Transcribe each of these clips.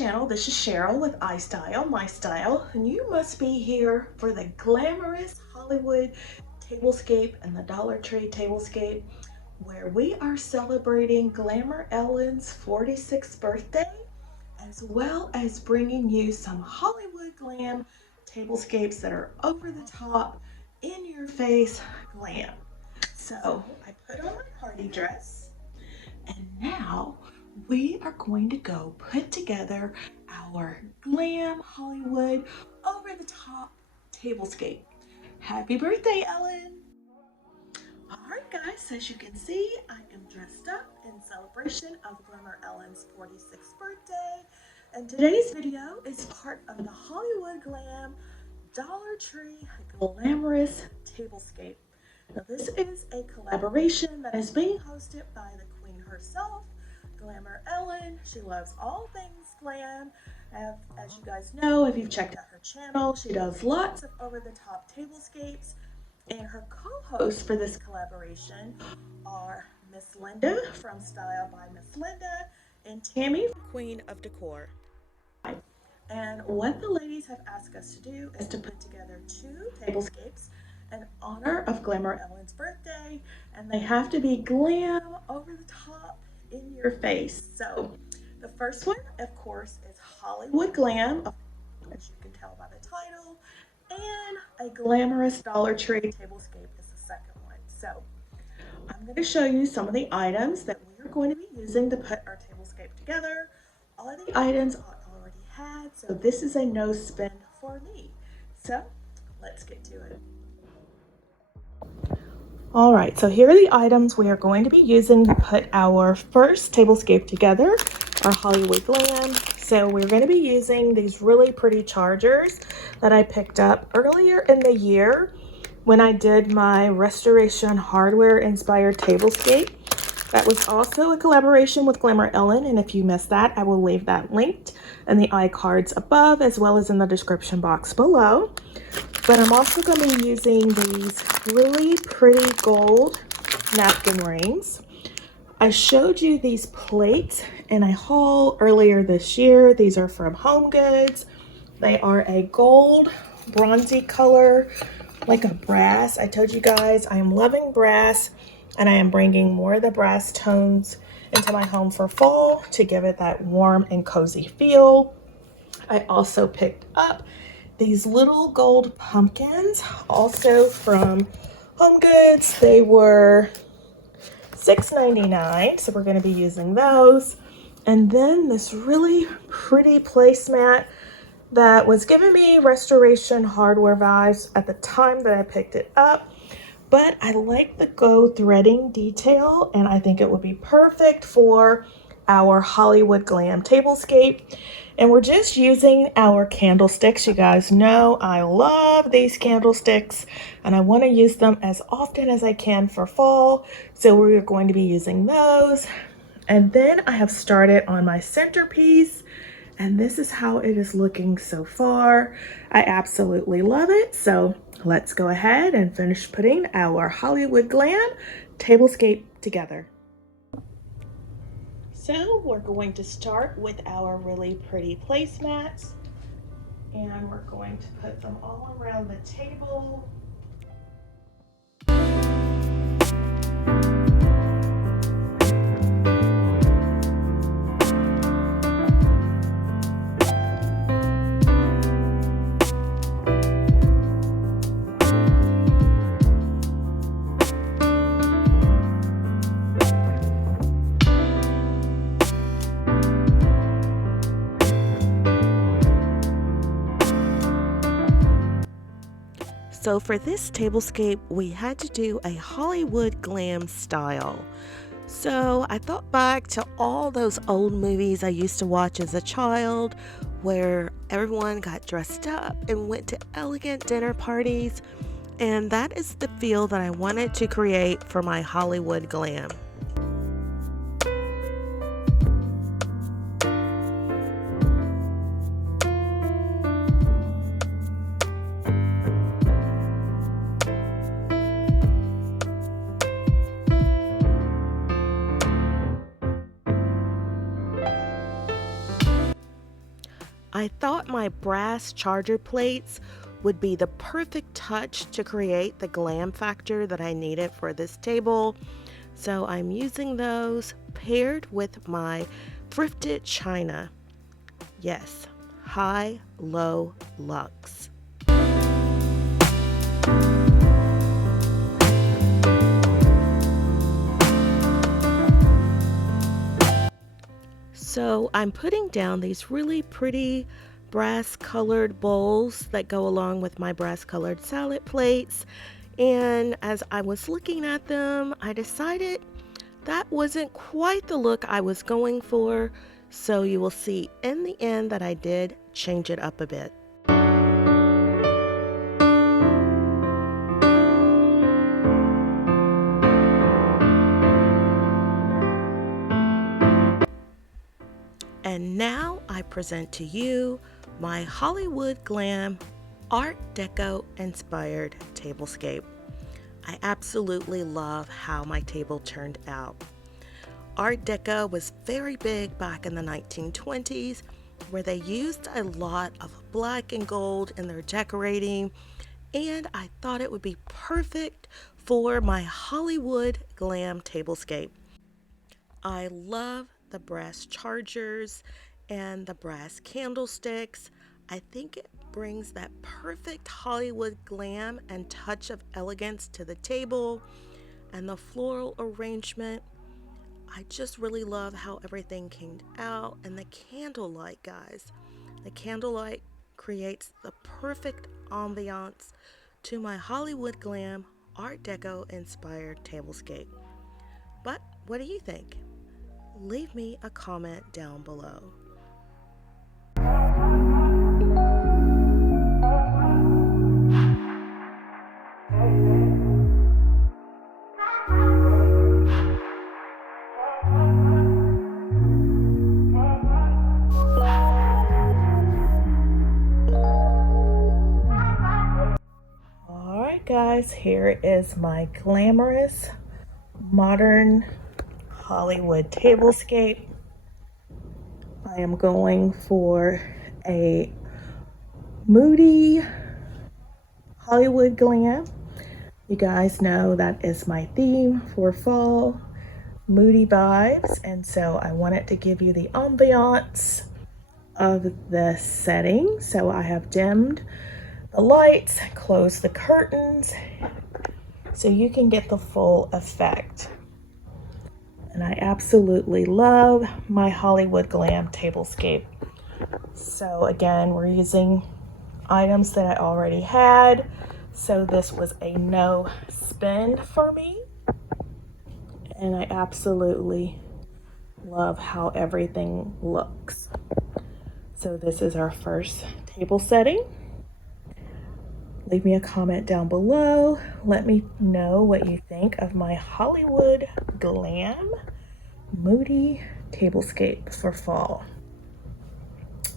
channel. This is Sheryl with iStylEMYSTYLE, and you must be here for the glamorous Hollywood tablescape and the Dollar Tree tablescape, where we are celebrating Glamour Ellen's 46th birthday, as well as bringing you some Hollywood glam tablescapes that are over the top, in your face glam. So I put on my party dress, and now we are going to go put together our glam Hollywood over the top tablescape. Happy birthday, Ellen! Alright guys, as you can see, I am dressed up in celebration of Glamour Ellen's 46th birthday, and today's video is part of the Hollywood Glam Dollar Tree Glamorous Tablescape. Now this is a collaboration that is being hosted by the Queen herself, Glamour Ellen. She loves all things glam. As you guys know, if you've checked out her channel, she does lots of over-the-top tablescapes. And her co-hosts for this collaboration are Miss Linda from Style by Miss Linda and Tammy, Queen of Decor. And what the ladies have asked us to do is to put together 2 tablescapes in honor of Glamour Ellen's birthday, and they have to be glam over the top in your face. So the first one, of course, is Hollywood Glam, as you can tell by the title, and a glamorous Dollar Tree tablescape is the second one. So I'm going to show you some of the items that we are going to be using to put our tablescape together. All of the items I already had, so this is a no spend for me. So let's get to it. All right, so here are the items we are going to be using to put our first tablescape together, our Hollywood Glam. So we're going to be using these really pretty chargers that I picked up earlier in the year when I did my restoration hardware inspired tablescape. That was also a collaboration with Glamour Ellen, and if you missed that, I will leave that linked in the iCards above as well as in the description box below. But I'm also going to be using these really pretty gold napkin rings. I showed you these plates in a haul earlier this year. These are from Home Goods. They are a gold bronzy color, like a brass. I told you guys I am loving brass, and I am bringing more of the brass tones into my home for fall to give it that warm and cozy feel. I also picked up these little gold pumpkins, also from Home Goods. They were $6.99, so we're going to be using those. And then this really pretty placemat that was giving me restoration hardware vibes at the time that I picked it up, but I like the gold threading detail, and I think it would be perfect for our Hollywood Glam tablescape. And we're just using our candlesticks. You guys know I love these candlesticks, and I want to use them as often as I can for fall, so we're going to be using those. And then I have started on my centerpiece, and this is how it is looking so far. I absolutely love it. So let's go ahead and finish putting our Hollywood Glam tablescape together. So we're going to start with our really pretty placemats, and we're going to put them all around the table. So for this tablescape, we had to do a Hollywood glam style. So I thought back to all those old movies I used to watch as a child, where everyone got dressed up and went to elegant dinner parties. And that is the feel that I wanted to create for my Hollywood Glam. I thought my brass charger plates would be the perfect touch to create the glam factor that I needed for this table. So I'm using those paired with my thrifted china. Yes, high, low, luxe. So I'm putting down these really pretty brass colored bowls that go along with my brass colored salad plates. And as I was looking at them, I decided that wasn't quite the look I was going for. So you will see in the end that I did change it up a bit. And now I present to you my Hollywood Glam Art Deco inspired tablescape. I absolutely love how my table turned out. Art Deco was very big back in the 1920s, where they used a lot of black and gold in their decorating, and I thought it would be perfect for my Hollywood Glam tablescape. I love the brass chargers and the brass candlesticks. I think it brings that perfect Hollywood glam and touch of elegance to the table, and the floral arrangement. I just really love how everything came out, and the candlelight, guys. The candlelight creates the perfect ambiance to my Hollywood Glam Art Deco inspired tablescape. But what do you think? Leave me a comment down below. Alright guys, here is my glamorous modern Hollywood tablescape. I am going for a moody Hollywood glam. You guys know that is my theme for fall, moody vibes, and so I wanted to give you the ambiance of the setting. So I have dimmed the lights, closed the curtains, so you can get the full effect. And I absolutely love my Hollywood Glam tablescape. So again, we're using items that I already had. So this was a no spend for me. And I absolutely love how everything looks. So this is our first table setting. Leave me a comment down below. Let me know what you think of my Hollywood Glam moody tablescape for fall.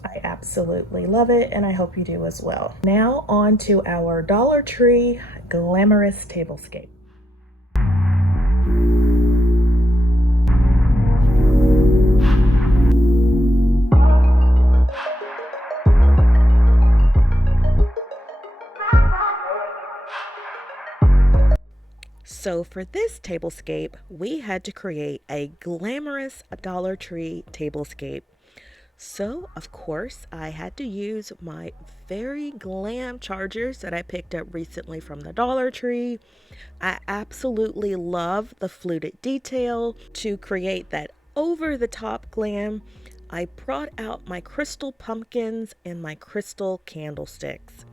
I absolutely love it, and I hope you do as well. Now on to our Dollar Tree Glamorous tablescape. So for this tablescape, we had to create a glamorous Dollar Tree tablescape. So of course I had to use my very glam chargers that I picked up recently from the Dollar Tree. I absolutely love the fluted detail to create that over the top glam. I brought out my crystal pumpkins and my crystal candlesticks.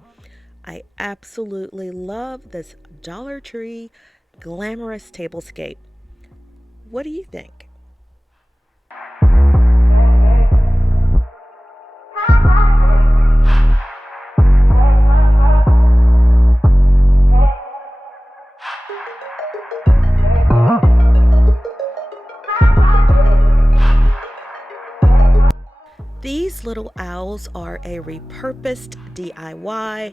I absolutely love this Dollar Tree glamorous tablescape. What do you think? These little owls are a repurposed DIY.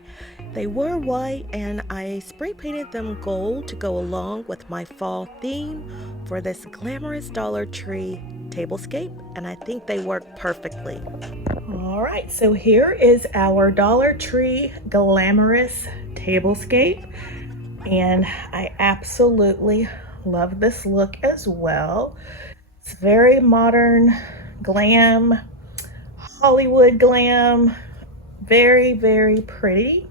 They were white and I spray painted them gold to go along with my fall theme for this glamorous Dollar Tree tablescape, and I think they work perfectly. All All right, so here is our Dollar Tree Glamorous tablescape, and I absolutely love this look as well. It's very modern, glam, Hollywood glam, very, very pretty.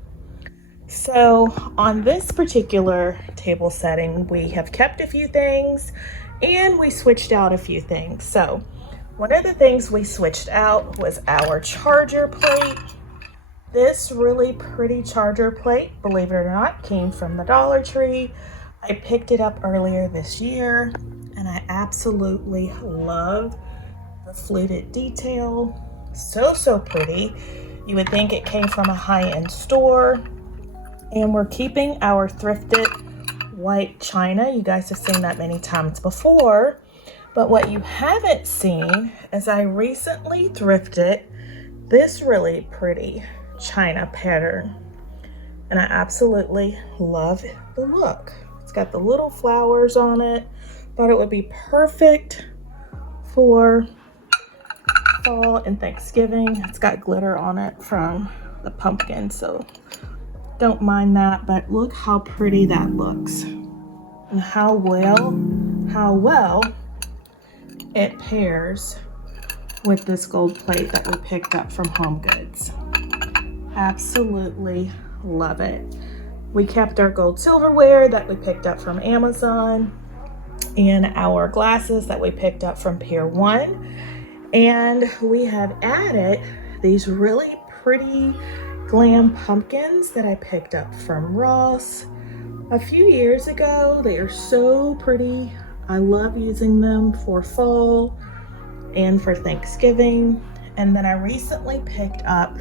So on this particular table setting, we have kept a few things and we switched out a few things. So one of the things we switched out was our charger plate. This really pretty charger plate, believe it or not, came from the Dollar Tree. I picked it up earlier this year and I absolutely love the fluted detail. So pretty. You would think it came from a high-end store. And we're keeping our thrifted white china. You guys have seen that many times before. But what you haven't seen is I recently thrifted this really pretty china pattern. And I absolutely love the look. It's got the little flowers on it. Thought it would be perfect for fall and Thanksgiving. It's got glitter on it from the pumpkin, so don't mind that, but look how pretty that looks and how well it pairs with this gold plate that we picked up from Home Goods. Absolutely love it. We kept our gold silverware that we picked up from Amazon and our glasses that we picked up from Pier 1. And we have added these really pretty glam pumpkins that I picked up from Ross a few years ago. They are so pretty. I love using them for fall and for Thanksgiving. And then I recently picked up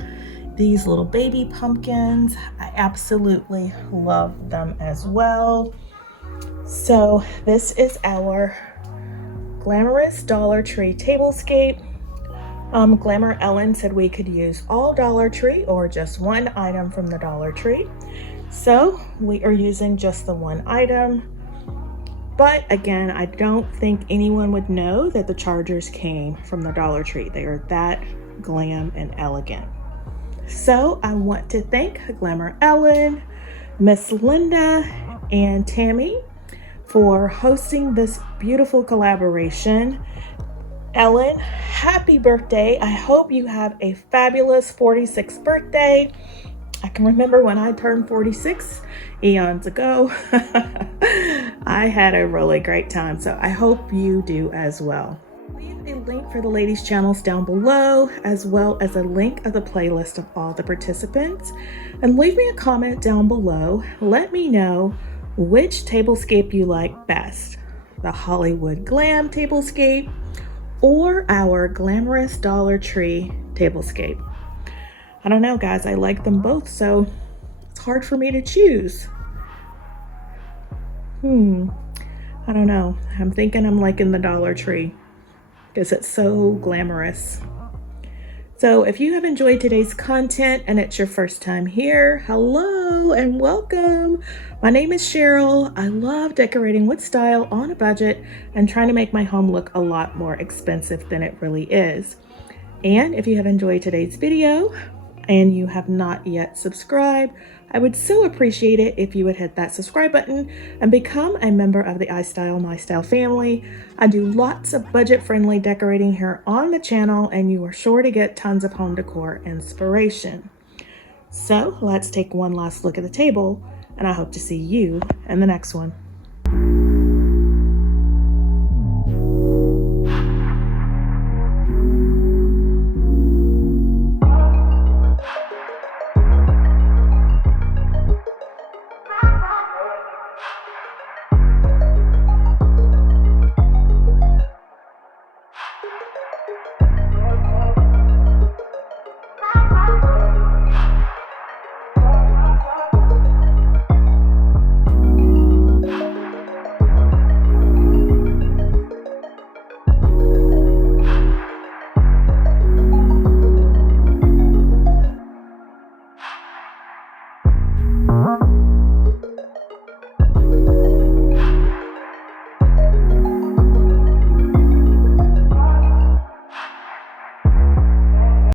these little baby pumpkins. I absolutely love them as well. So this is our Glamorous Dollar Tree tablescape. Glamour Ellen said we could use all Dollar Tree or just one item from the Dollar Tree. So we are using just the one item. But again, I don't think anyone would know that the chargers came from the Dollar Tree. They are that glam and elegant. So I want to thank Glamour Ellen, Miss Linda, and Tammy for hosting this beautiful collaboration. Ellen, happy birthday. I hope you have a fabulous 46th birthday. I can remember when I turned 46 eons ago. I had a really great time, so I hope you do as well. Leave a link for the ladies' channels down below, as well as a link of the playlist of all the participants. And leave me a comment down below. Let me know which tablescape you like best, the Hollywood Glam tablescape or our Glamorous Dollar Tree tablescape. I don't know, guys, I like them both, so it's hard for me to choose. I don't know. I'm thinking I'm liking the Dollar Tree because it's so glamorous. So if you have enjoyed today's content and it's your first time here, hello and welcome. My name is Sheryl. I love decorating with style on a budget and trying to make my home look a lot more expensive than it really is. And if you have enjoyed today's video and you have not yet subscribed, I would so appreciate it if you would hit that subscribe button and become a member of the iStylEMYSTYLE family. I do lots of budget-friendly decorating here on the channel, and you are sure to get tons of home decor inspiration. So let's take one last look at the table, and I hope to see you in the next one.